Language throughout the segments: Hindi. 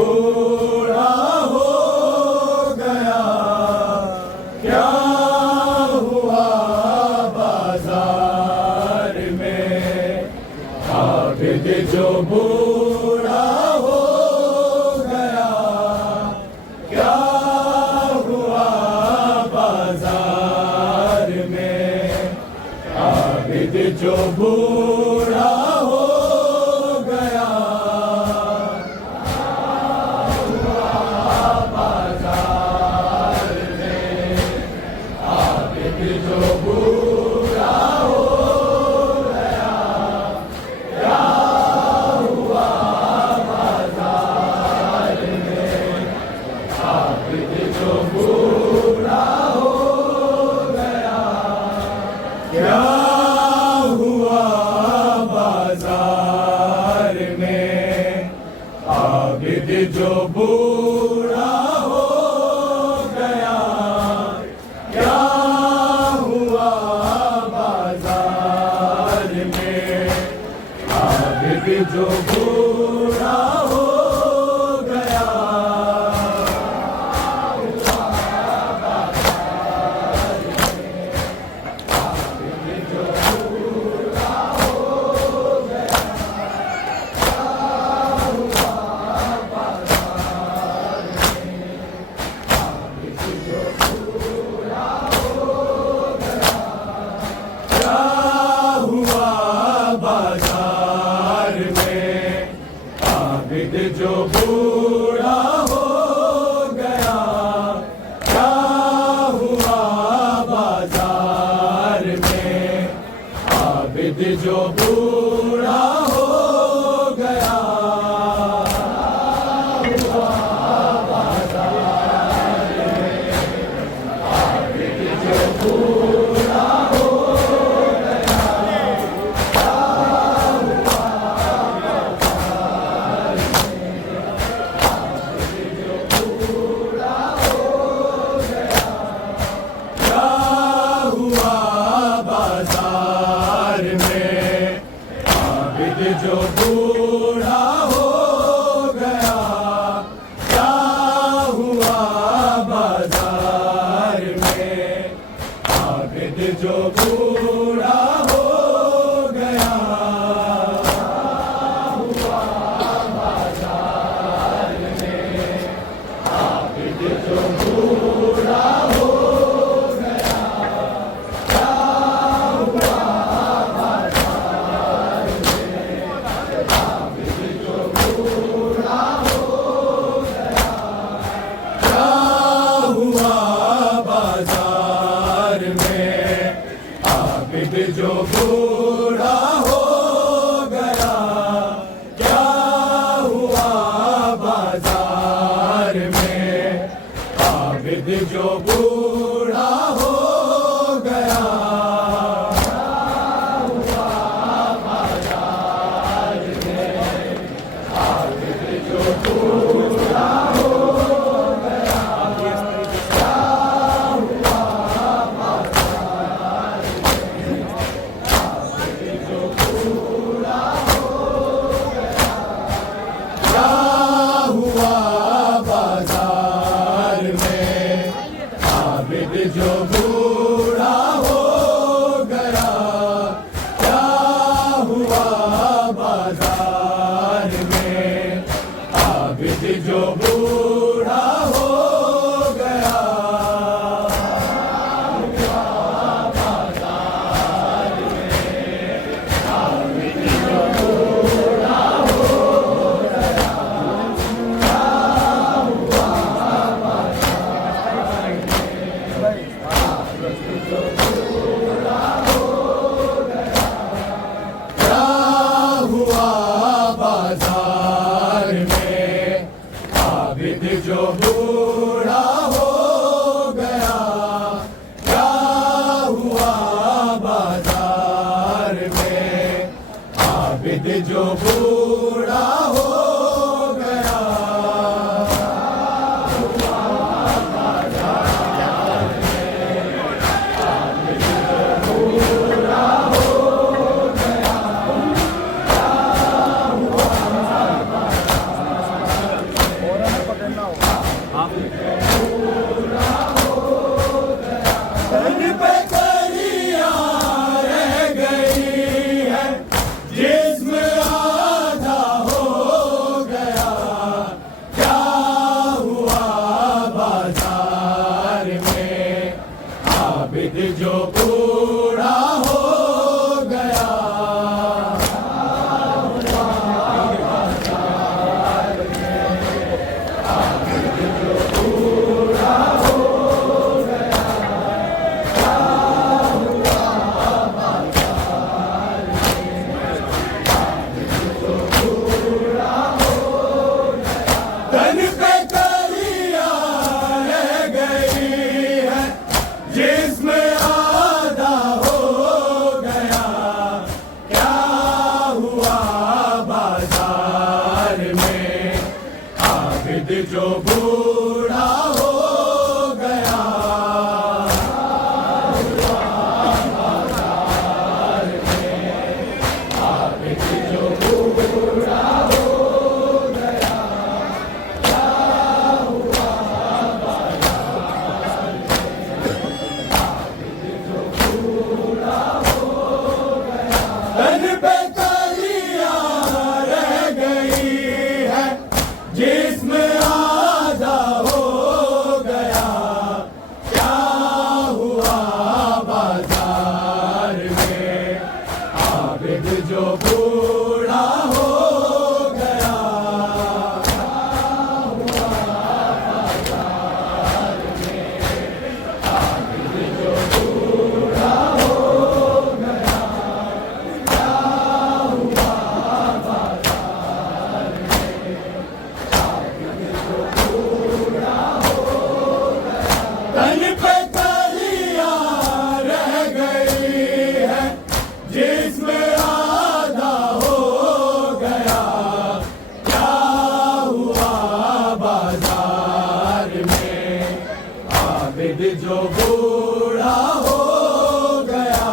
बूढ़ा हो गया, क्या हुआ बाजार में। आबिद जो बूढ़ा हो गया, क्या हुआ बाजार में। आबिद जो बूढ़ा हो गया, बाजार में। आबिद जो बूढ़ा हो गया, क्या हुआ बाजार में। आबिद जो बूढ़ा हो गया, क्या हुआ बाजार में। आबिद जो बूढ़ा हो गया, क्या हुआ बाजार में। आबिद जो बूढ़ा हो गया, बाजार में। आबिद जो बूढ़ा हो गया, क्या हुआ बाजार में। आबिद जो बूढ़ा हो गया, हुआ बाजार में। आबिद जो बूढ़ा हो बाजार में। आबिद जो बूढ़ा हो गया, क्या हुआ बाजार में। आबिद जो बूढ़ा हो गया, हुआ बाजार में। आबिद जो बूढ़ा हो बाजार में। आबिद जो बूढ़ा हो गया, क्या हुआ बाजार में। आबिद जो बूढ़ा हो गया, हुआ बाजार में। आबिद जो बूढ़ा हो बाजार में। आबिद जो बूढ़ा हो गया, क्या हुआ बाजार में। आबिद जो बूढ़ा हो गया, हुआ बाजार में। आबिद जो बूढ़ा हो बाजार में। आबिद जो बूढ़ा हो गया, क्या हुआ बाजार में। आबिद जो बूढ़ा हो गया, हुआ बाजार में। आबिद जो बूढ़ा हो गया, क्या हुआ बाजार में। तन पे कलियां रह गई है, जिस्म आधा हो गया। क्या हुआ बाजार में, आबिद जो बूढ़ा हो गया। तन पे कलियां रह गई है, जिस्म आधा हो गया। क्या हुआ बाजार में, आबिद जो बूढ़ा हो गया। आबिद जो बूढ़ा हो गया। तन पे कलियां रह गई है, जिस्म आधा हो गया। क्या हुआ बाजार में, आबिद जो बूढ़ा हो गया। तन पे कलियां रह गई है, जिस्म आधा हो गया। क्या हुआ बाजार में, आबिद जो बूढ़ा हो गया।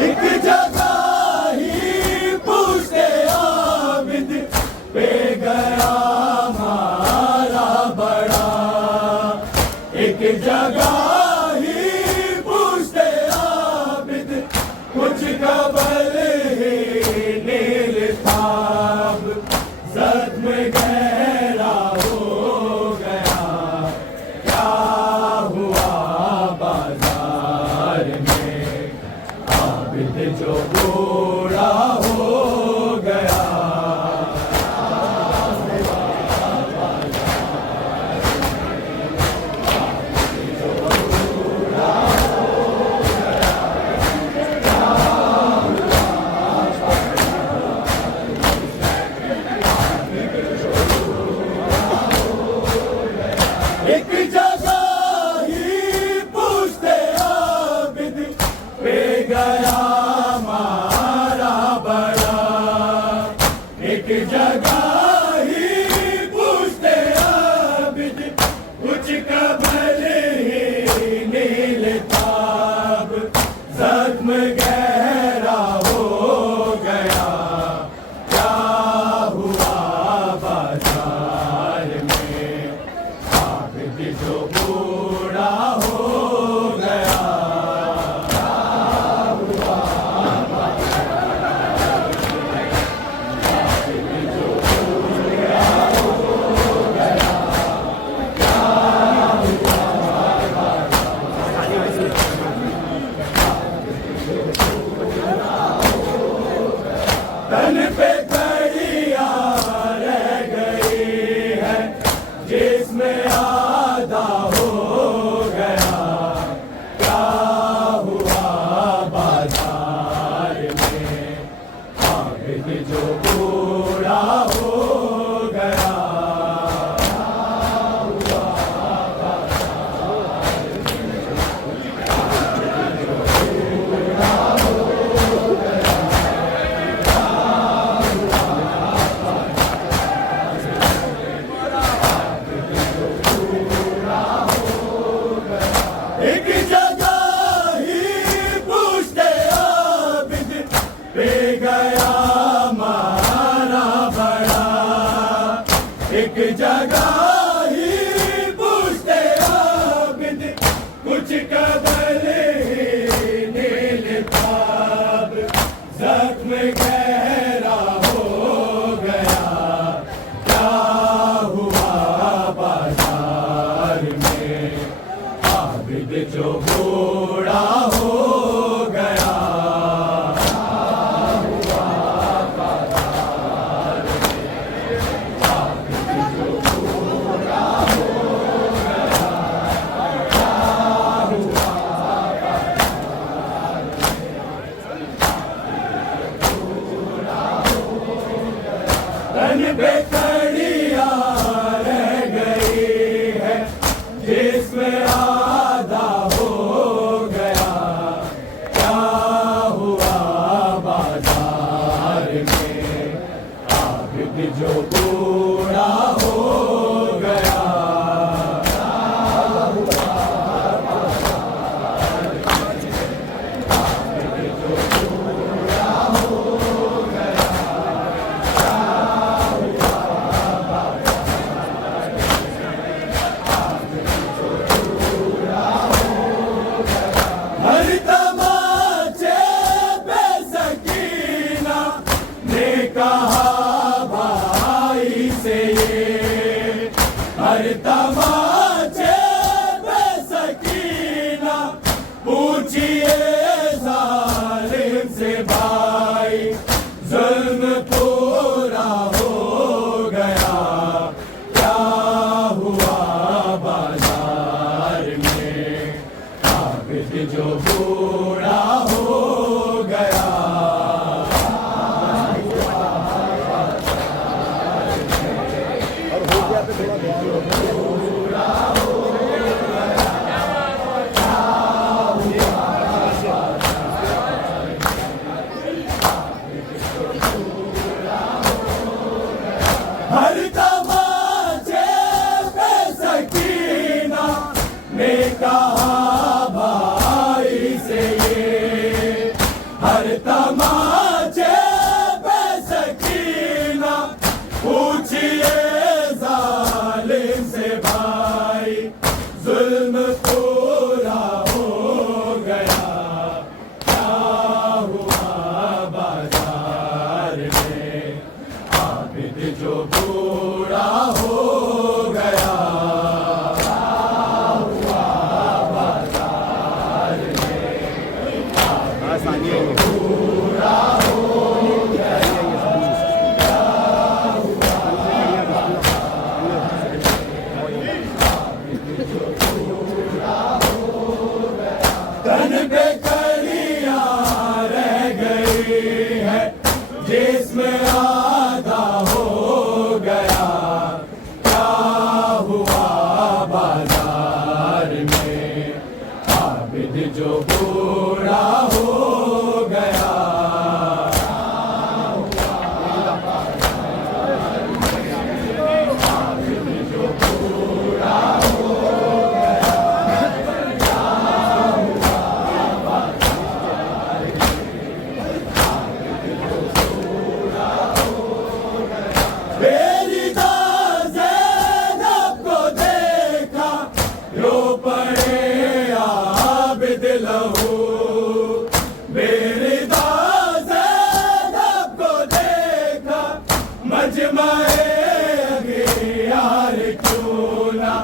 एक जगह ही पूछते आबिद पे गया मारा बड़ा। एक जगह ही पूछते आबिद, कुछ कबल ही नील थाब। जख्म गहरा हो गया। क्या हुआ बाजार में, आबिद जो बूढ़ा हो गया। एक जगह ही पूछते आबिद पे गया मारा बड़ा। एक जगह ही पूछते आबिद, कुछ कबल ही नील ताब। जख्म गहरा हो गया। क्या हुआ बाजार में, आबिद जो बूढ़ा हो गया। तन पे कलियां रह गई है, जिस्म आधा हो गया। क्या हुआ बाजार में, आबिद जो बूढ़ा हो गया। गया मारा बड़ा, एक जगह ही पूछते आबिद, कुछ कबल ही नील ताब, जख्म गहरा हो गया, क्या हुआ बाजार में, आबिद जो बूढ़ा हो गया, क्या हुआ बाजार में, आबिद जो बूढ़ा हो गया, क्या हुआ बाजार में, तन पे कड़ियाँ रह गई है, जिसमें आधा हो गया, क्या हुआ बाजार में, आबिद जो बूढ़ा हो गया, क्या हुआ बाजार में, आबिद जो बूढ़ा हो गया, क्या हुआ बाजार में, आबिद जो बूढ़ा हो गया, हर तमाचे पे सकीना ने कहा भाई से ये, हर तमाचे पे सकीना पूछिए जालिम से भाई, जुल्म पूरा हो गया, क्या हुआ बाजार में, आबिद जो बूढ़ा हो गया, हर तमाचे पे सकीना ने कहा भाई से ये, हर तमाचे पे सकीना पूछिए जालिम से भाई, जुल्म पूरा हो गया, क्या हुआ बाजार में, आबिद जो बूढ़ा हो गया, क्या हुआ बाजार में, आबिद जो बूढ़ा हो गया, क्या हुआ बाजार में, आबिद जो बूढ़ा हो गया, तन पे कड़ियाँ रह गई है, जिसमें आधा हो गया, क्या हुआ बाजार में, आबिद जो बूढ़ा हो गया, क्या हुआ बाजार में, आबिद जो बूढ़ा हो गया, क्या हुआ बाजार में, आबिद जो बूढ़ा हो गया, मेरी ज़ैनब को देखा रो पड़े आबिद लहू, मेरी ज़ैनब को देखा मजमाए अगियार क्यों ना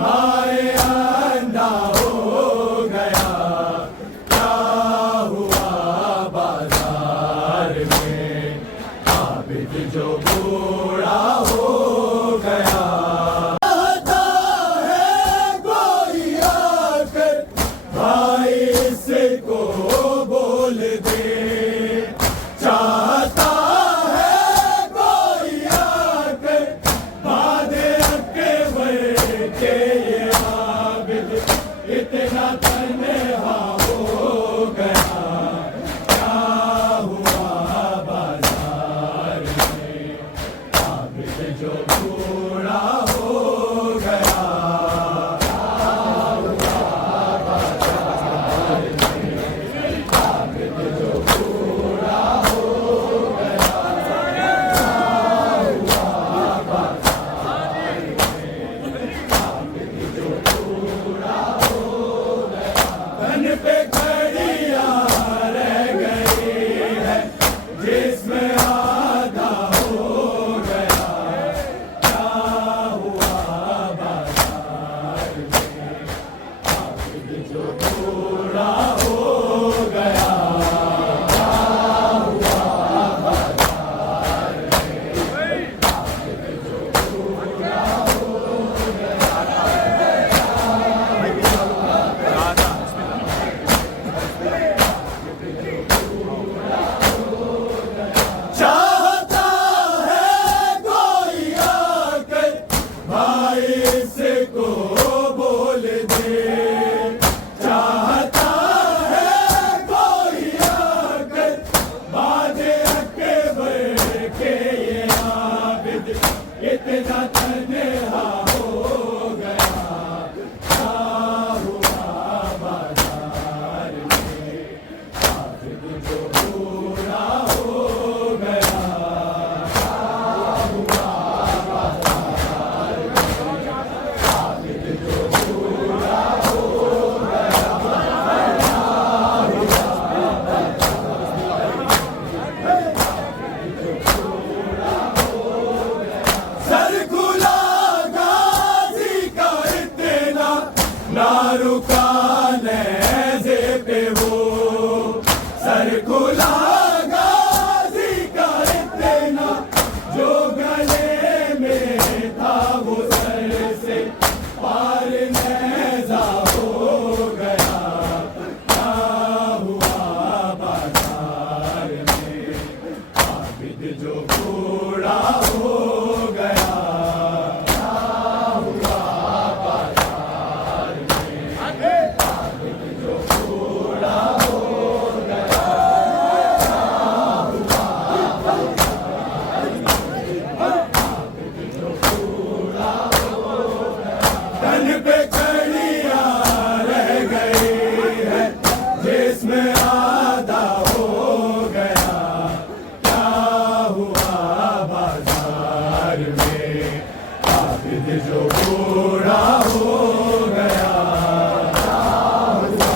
हाय अंधा हो गया, क्या हुआ बाजार में, आबिद जो बूढ़ा हो गया, चाहता है कोई आकर भाई इसको बोल दे, चाहता है कोई आकर बादे अकबर के ये आबिद इतना तन्हा हो गया, क्या हुआ बाजार में, आबिद जो जिसमें आधा हो गया, क्या हुआ बाजार में, आबिद जो पूरा हो गया, क्या हुआ बाजार में, आबिद जो पूरा हो गया, चाहता है कोई आकर भाई इसको बोल दे, चाहता है कोई आकर बाजे अकबर के ये आबिद इतना तन्हा हो गया, क्या हुआ बाजार में, आबिद जो पूरा हो गया, आबिद जो पूरा हो गया, सर खुला गाजी का इतना ना रुका नेज़े पे वो, सर खुला गाजी का इतना जो गले में था वो सर से पार नेज़ा हो गया, क्या हुआ बाजार में, आबिद जो बूढ़ा हो गया, क्या हुआ बाजार में, आबिद जो बूढ़ा हो गया, आबिद जो बूढ़ा हो गया, तन पे कड़ियाँ रह गई है जिसमें आधा हो गया, क्या हुआ बाजार में, आबिद जो बूढ़ा हो गया, क्या हुआ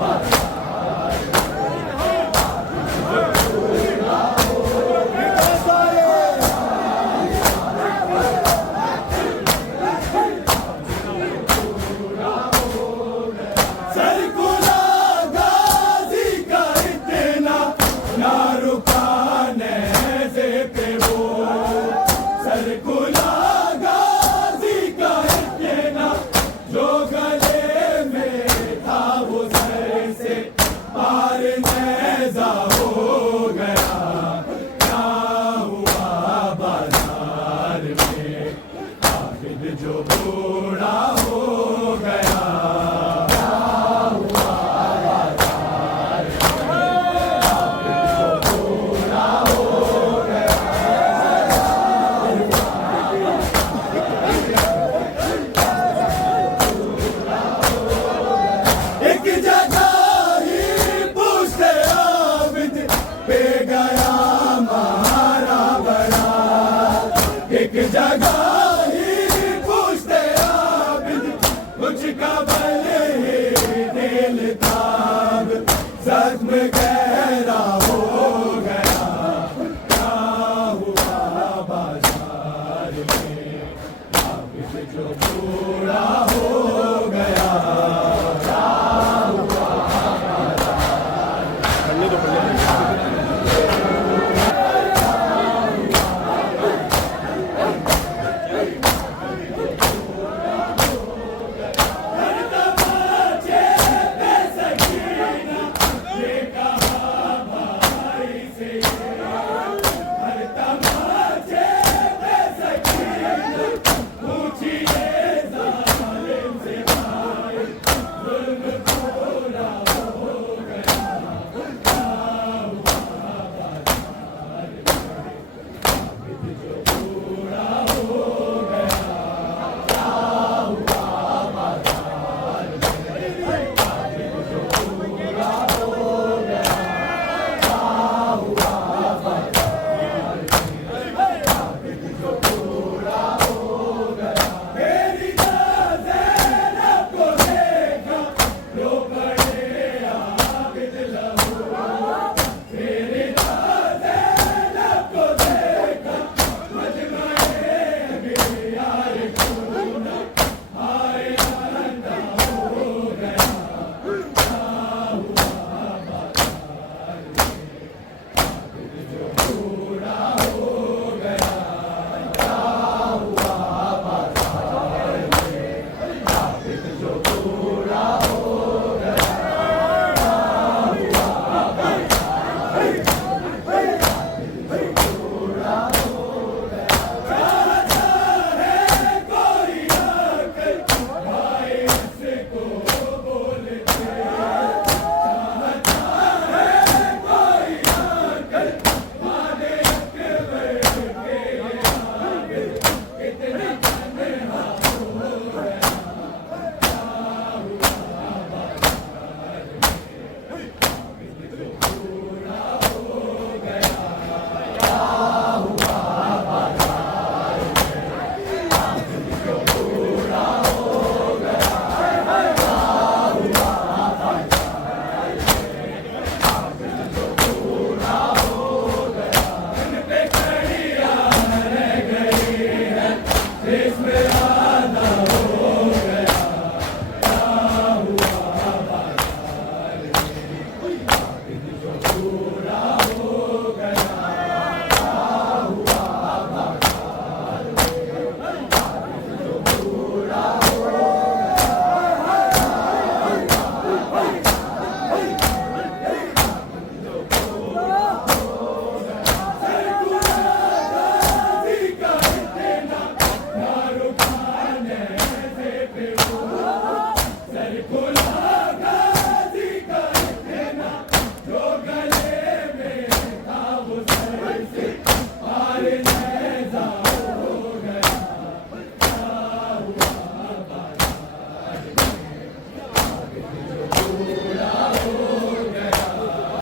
बाजार में, आबिद जो बूढ़ा हो गया, सर खुला गाजी का इतना ना रुका नेज़े पे वो, सर खुला गाजी का इतना जो गले में था वो सर से पार नेज़ा हो गया, क्या हुआ बाजार में, आबिद जो बूढ़ा हो गया, क्या हुआ बाजार में, आबिद जो बूढ़ा हो गया, एक जगह ही पूछते आबिद पे गया मारा बड़ा, एक जगह